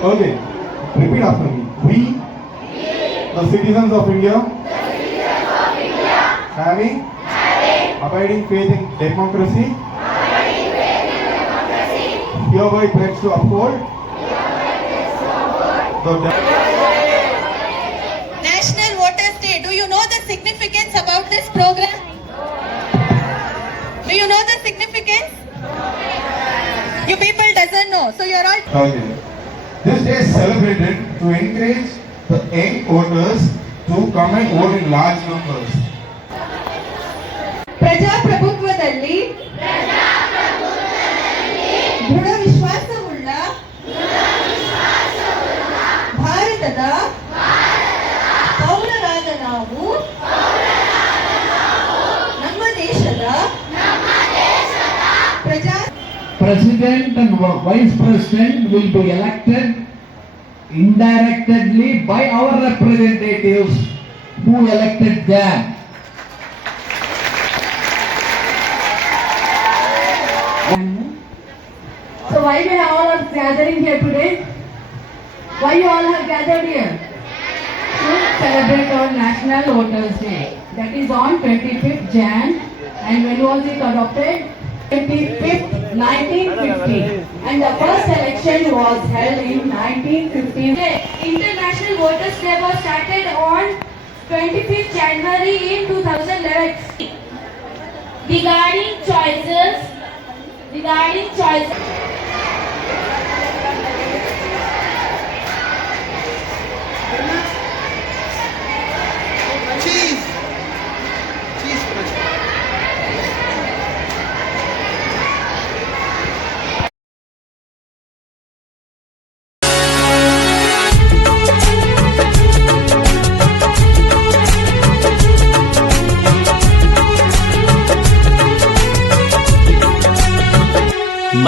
Okay, repeat after me. We, the citizens of India, having abiding faith in democracy, hereby pledge to uphold the National Voters Day. Do you know the significance about this program? Do you know the significance? You people doesn't know. So you're all... Okay. This day is celebrated to encourage the young voters to come and vote in large numbers. ಪ್ರಜಾಪ್ರಭುತ್ವದಲ್ಲಿ ದೃಢ ವಿಶ್ವಾಸವುಳ್ಳ ಭಾರತದ ಪೌರರಾದ ನಾವು ನಮ್ಮ ದೇಶದ President and Vice President will be elected indirectly by our representatives who elected them. So why we all are gathering here today? Why you all have gathered here? To celebrate our National Voters Day. That is on 25th Jan. And when was it adopted? 25th, 1950. And the first election was held in 1950. International Voters Day was started on 25th January in 2011. Regarding choices.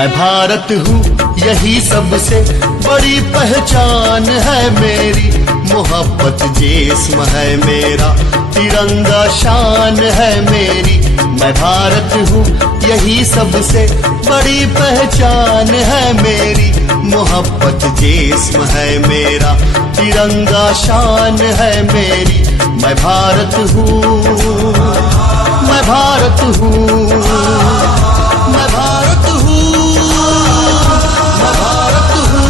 मैं भारत हूँ यही सबसे बड़ी पहचान है मेरी, मोहब्बत जिस्म है मेरा, तिरंगा शान है मेरी। मैं भारत हूँ यही सबसे बड़ी पहचान है मेरी, मोहब्बत जिस्म है मेरा, तिरंगा शान है मेरी। मैं भारत हूँ, मैं भारत हूँ, मैं भारत हूँ, मैं भारत हूँ।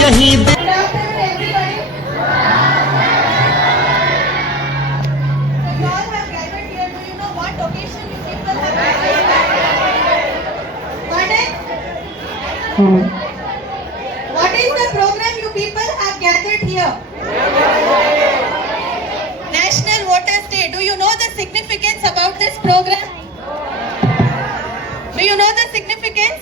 यही Good afternoon, everybody. So you all have gathered here. Do you know what occasion you people have gathered? Pardon? What is the program you people have gathered here? National Voters Day. Do you know the significance about this program? Do you know the significance?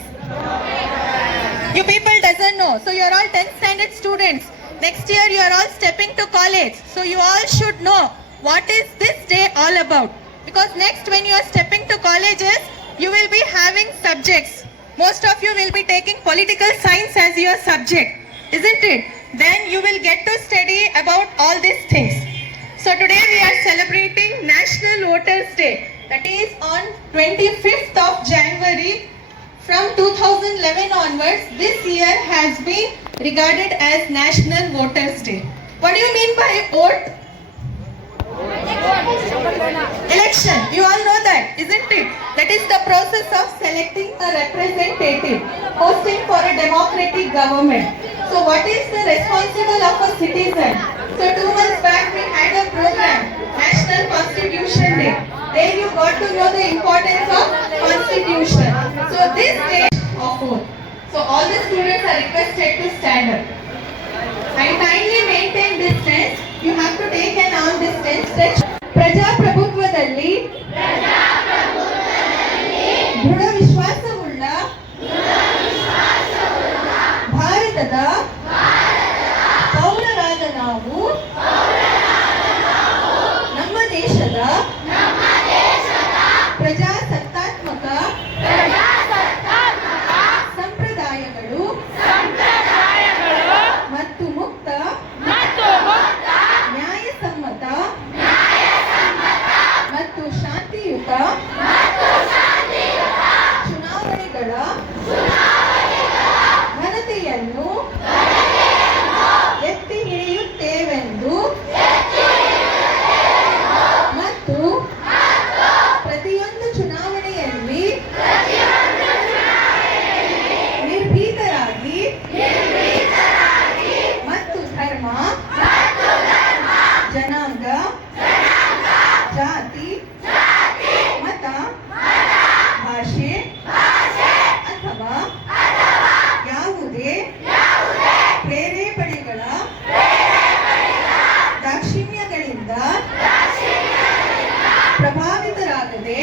You people doesn't know. So you're all 10th standard students. Next year you are all stepping to college. So you all should know what is this day all about. Because next when you are stepping to colleges, you will be having subjects. Most of you will be taking political science as your subject, isn't it? Then you will get to study about all these things. So today we are celebrating National Voters Day. That is on 25th of January. From 2011 onwards, this year has been regarded as National Voters Day. What do you mean by vote? Election. You all know that, isn't it? That is the process of selecting a representative, hosting for a democratic government. So what is the responsible of a citizen? So 2 months back we had a program, National Constitution Day. There you got to know the importance of Constitution. So this day of vote. So all the students are requested to stand up. And kindly maintain distance. You have to take an arm distance. ಪ್ರಜಾಪ್ರಭುತ್ವದಲ್ಲಿ ದೃಢ ವಿಶ್ವಾಸವುಳ್ಳ ಭಾರತದ ಪೌರರಾದ ನಾವು ನಮ್ಮ ದೇಶದ ಪ್ರಜಾಸತ್ತಾತ್ಮಕ ಸಂಪ್ರದಾಯಗಳು ಮತ್ತು ಮುಕ್ತ ನ್ಯಾಯಸಮ್ಮತ ಮತ್ತು ಶಾಂತಿಯುತ ಚುನಾವಣೆಗಳ ಘನತೆಯನ್ನು ಎತ್ತಿ ಹಿಡಿಯುತ್ತೇವೆಂದು ಮತ್ತು ಪ್ರತಿಯೊಂದು ಚುನಾವಣೆಯಲ್ಲಿ ನಿರ್ಭೀತರಾಗಿ ಮತ್ತು ಧರ್ಮ ಜನಾಂಗ ಜಾತಿ ಮತ ಭಾಷೆ ಅಥವಾ ಯಾವುದೇ ಪ್ರೇರೇಪಣೆಗಳ ದಾಕ್ಷಿಣ್ಯಗಳಿಂದ ಪ್ರಭಾವಿತರಾಗದೆ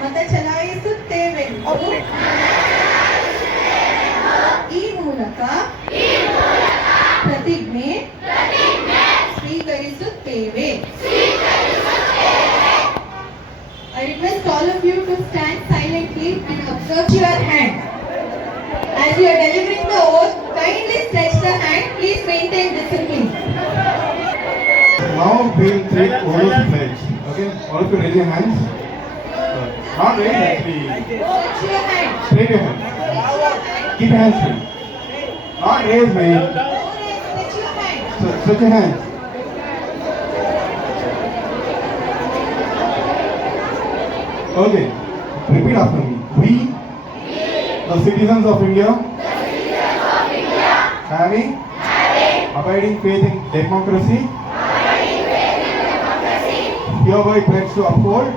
ಮತ ಚಲಾಯಿಸುತ್ತೇವೆಂದು ಈ ಮೂಲಕ ಪ್ರತಿಜ್ಞೆ ಸ್ವೀಕರಿಸುತ್ತೇವೆ. I request all of you to stand silently and observe your hand. As you are delivering the oath, kindly stretch the hand. Please maintain discipline. Now we will take oath pledge. Okay, all of you raise your hands. Not raise actually. Stretch your hand. Straight your hands. Keep your hands straight. Not raise, man. Stretch your hand. Stretch your hands. Okay, repeat after me. We, the citizens of India, having abiding faith in democracy, hereby pledge to uphold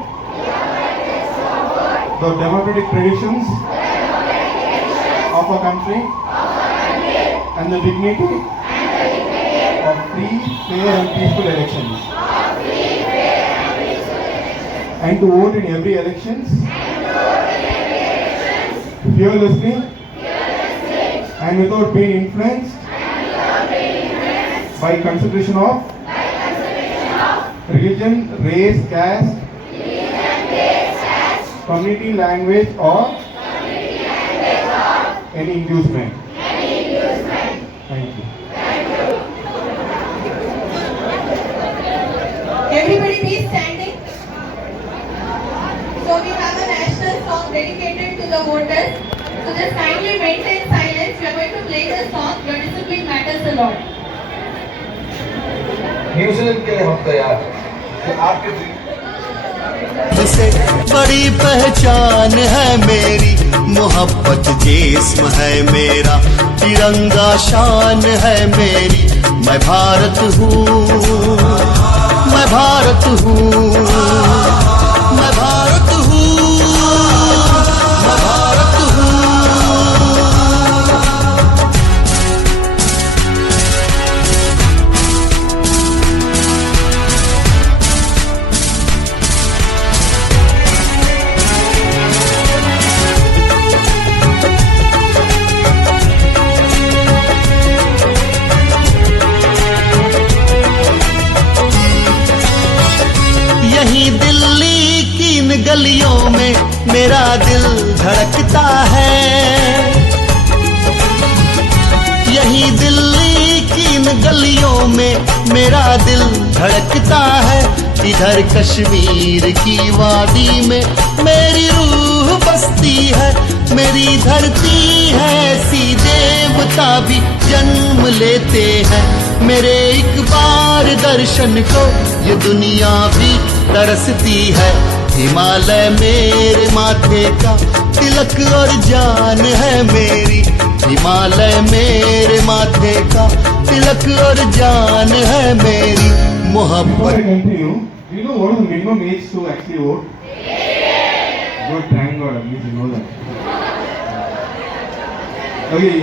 the democratic traditions of our country and the dignity of free, fair and peaceful elections. And to vote in every elections fearlessly and without being influenced by consideration of religion, race, caste, community, language or any inducement. Thank you. Everybody be standing. So we have a national song dedicated to the voters. So just kindly maintain silence. We are going to play the song. Your discipline matters a lot. New Zealand के लिए हम तैयार हैं कि आपके से बड़ी पहचान है मेरी, मोहब्बत जिस्म है मेरा, तिरंगा शान है मेरी। मैं भारत हूँ, मैं भारत हूँ, मैं भारत हूँ, मैं भारत हूँ। यहीं दिल्ली की इन गलियों में मेरा दिल धड़कता है, यहीं दिल्ली की इन गलियों में मेरा दिल धड़कता है। इधर कश्मीर की वादी में मेरी रूह बसती है, मेरी धरती है ऐसी देवता भी जन्म लेते हैं। मेरे एक बार दर्शन को ये दुनिया भी तरसती है। हिमालय मेरे माथे का तिलक और जान है मेरी, हिमालय मेरे माथे का तिलक और जान है मेरी। Before मोहब्बत I continue, do you know what is the minimum age to actually vote? Good, thank God, at least you know that. Okay,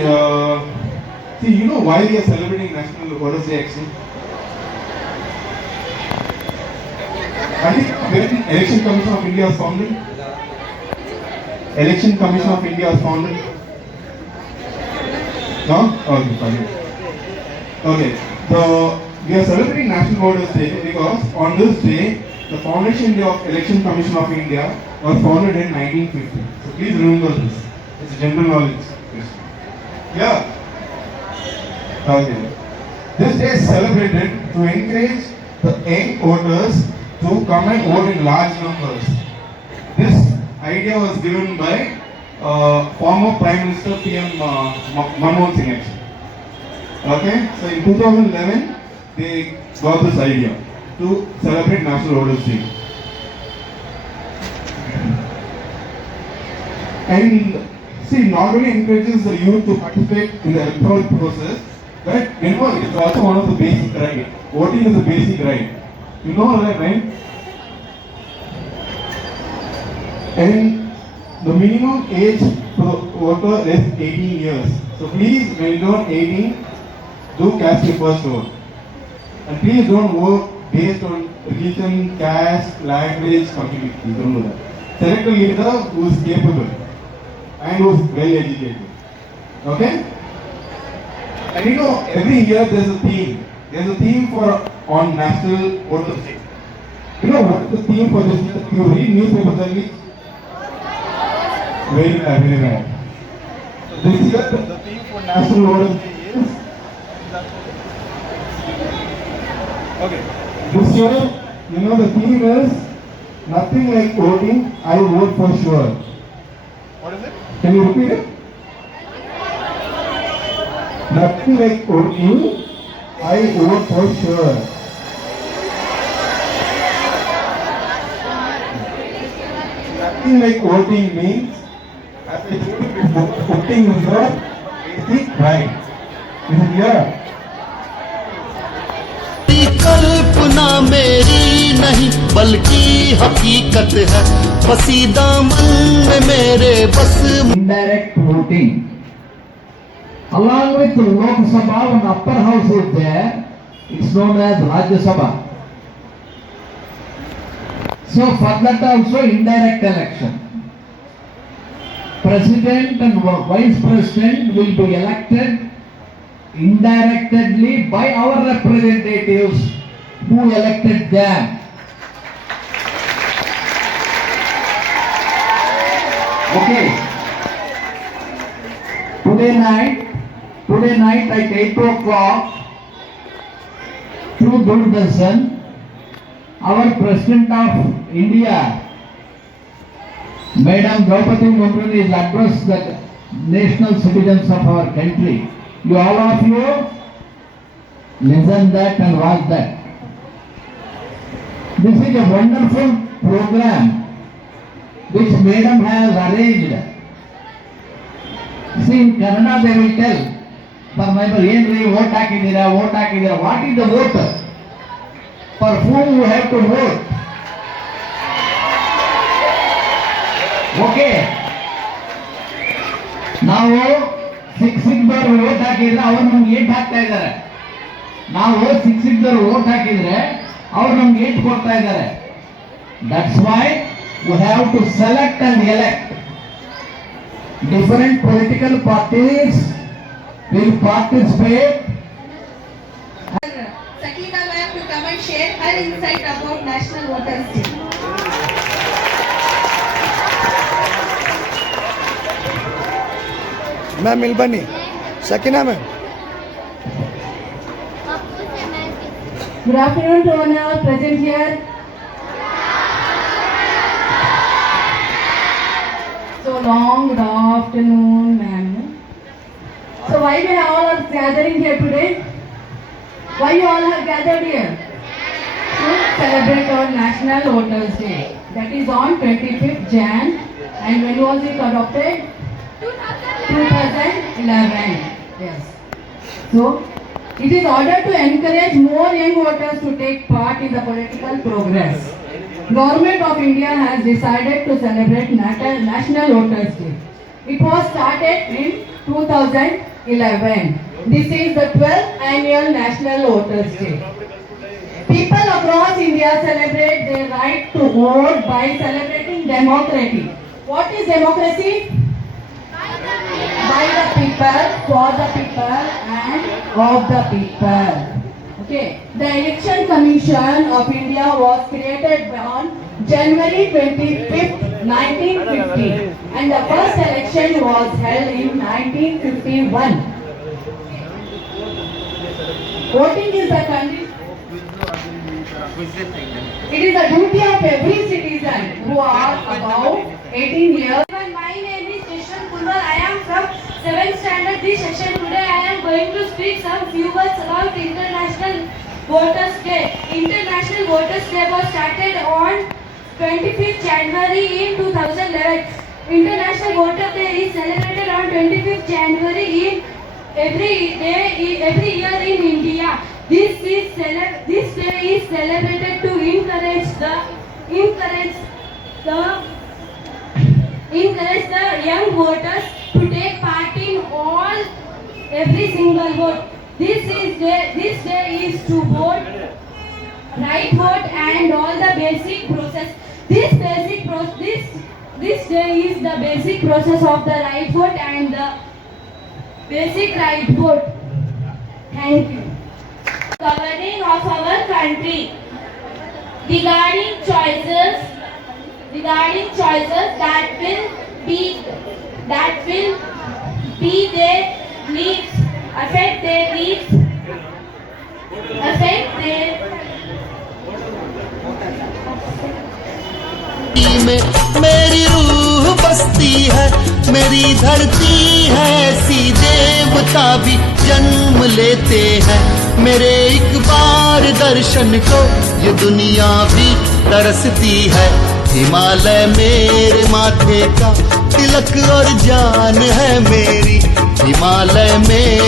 see, you know why we are celebrating National Voters Day actually? I think when Election Commission of India was founded, Election Commission of India was founded. No? Okay, fine. Okay, so we are celebrating National Voters Day because on this day the Foundation Day of Election Commission of India was founded in 1950. So please remember this. It's a general knowledge question. Yeah. Okay. This day is celebrated to encourage the young voters to come and vote in large numbers. This idea was given by former Prime Minister PM Manmohan Singh actually. Okay, so in 2011 they got this idea to celebrate National Voters Day. And see, not only encourages the youth to participate in the electoral process, but you know it's also one of the basic right. Voting is a basic right. You know that, right? And the minimum age for the voter is 18 years. So please, when you turn 18, do cast your first vote. And please don't vote based on religion, caste, language, community. Don't do that. Select a leader who is capable and who is well educated. Okay? And you know, every year there's a theme. There's a theme for on National Voters Day. You know what is the theme for this year? You read newspapers at least? Very bad, very bad. So this year the theme for National Voters Day is. Okay. This year, you know the theme is nothing like voting, I vote for sure. What is it? Can you repeat it? Nothing like voting, I vote for sure. Nothing like voting means, as I told you before, voting is a basic right. Is it clear? कल्पना मेरी नहीं बल्कि हकीकत है बसी दामन में मेरे बस Indirect voting. Along with the Lok Sabha, one upper house is there. It's known as Rajya Sabha. So for that also indirect election. President and vice president will be elected indirectly by our representatives who elected them. Okay. Today night at 8 o'clock through Doordarshan, our President of India, Madam Draupadi Murmu, is addressed the national citizens of our country. You all of you listen that and watch that. This is a wonderful program which Madam has arranged. See, in Kannada they will tell, for example, vote hakidira. What is the voter? For whom you have to vote? Okay. Now, ಸಿಕ್ಸಿದ್ದವ್ರು vote ಹಾಕಿದ್ರೆ ಅವ್ರು ನಮ್ಗೆ eight ಹಾಕ್ತಾ ಇದ್ದಾರೆ. ನಾವು ಸಿಕ್ಸಿದ್ದವ್ರು vote ಹಾಕಿದ್ರೆ ಅವ್ರು ನಮ್ಗೆ ಏಟ್ ಕೊಡ್ತಾ ಇದ್ದಾರೆ. That's why we have to select and elect. Different political parties will participate. Sakina ma'am to come and share her insight about National Voters Day. Ma'am मिल बनी Sakina ma'am Good afternoon to all present here. So long, good afternoon, ma'am. So why we all are gathering here today? Why you all have gathered here? To celebrate our National Voters Day. That is on 25th Jan. And when was it adopted? 2011. Yes. So, it is order to encourage more young voters to take part in the political progress. Government of India has decided to celebrate National Voters Day. It was started in 2011. This is the 12th annual National Voters Day. People across India celebrate their right to vote by celebrating democracy. What is democracy? By the people, for the people and of the people. Okay. The Election Commission of India was created on January 25th, 1950, and the first election was held in 1951. Voting is the condition. It is the duty of every citizen who are above 18 years. My name is Kishan Kulwar. I am from 7th standard this session. Today I am going to speak some few words about International Voters Day. International Voters Day was started on 25th January in 2011. International Voters Day is celebrated on 25th January in every year in India. This day is celebrated to encourage the young voters to take part in every single vote. This day is to vote, right vote, and all the basic process. This day is the basic process of the right vote and the basic right vote. Thank you. Governing of our country. Regarding choices that will be their needs, affect their needs, में मेरी रूह बसती है, मेरी धरती है, ऐसी देवता भी जन्म लेते हैं। मेरे एक बार दर्शन को ये दुनिया भी तरसती है। हिमालय मेरे माथे का तिलक और जान है मेरी, हिमालय में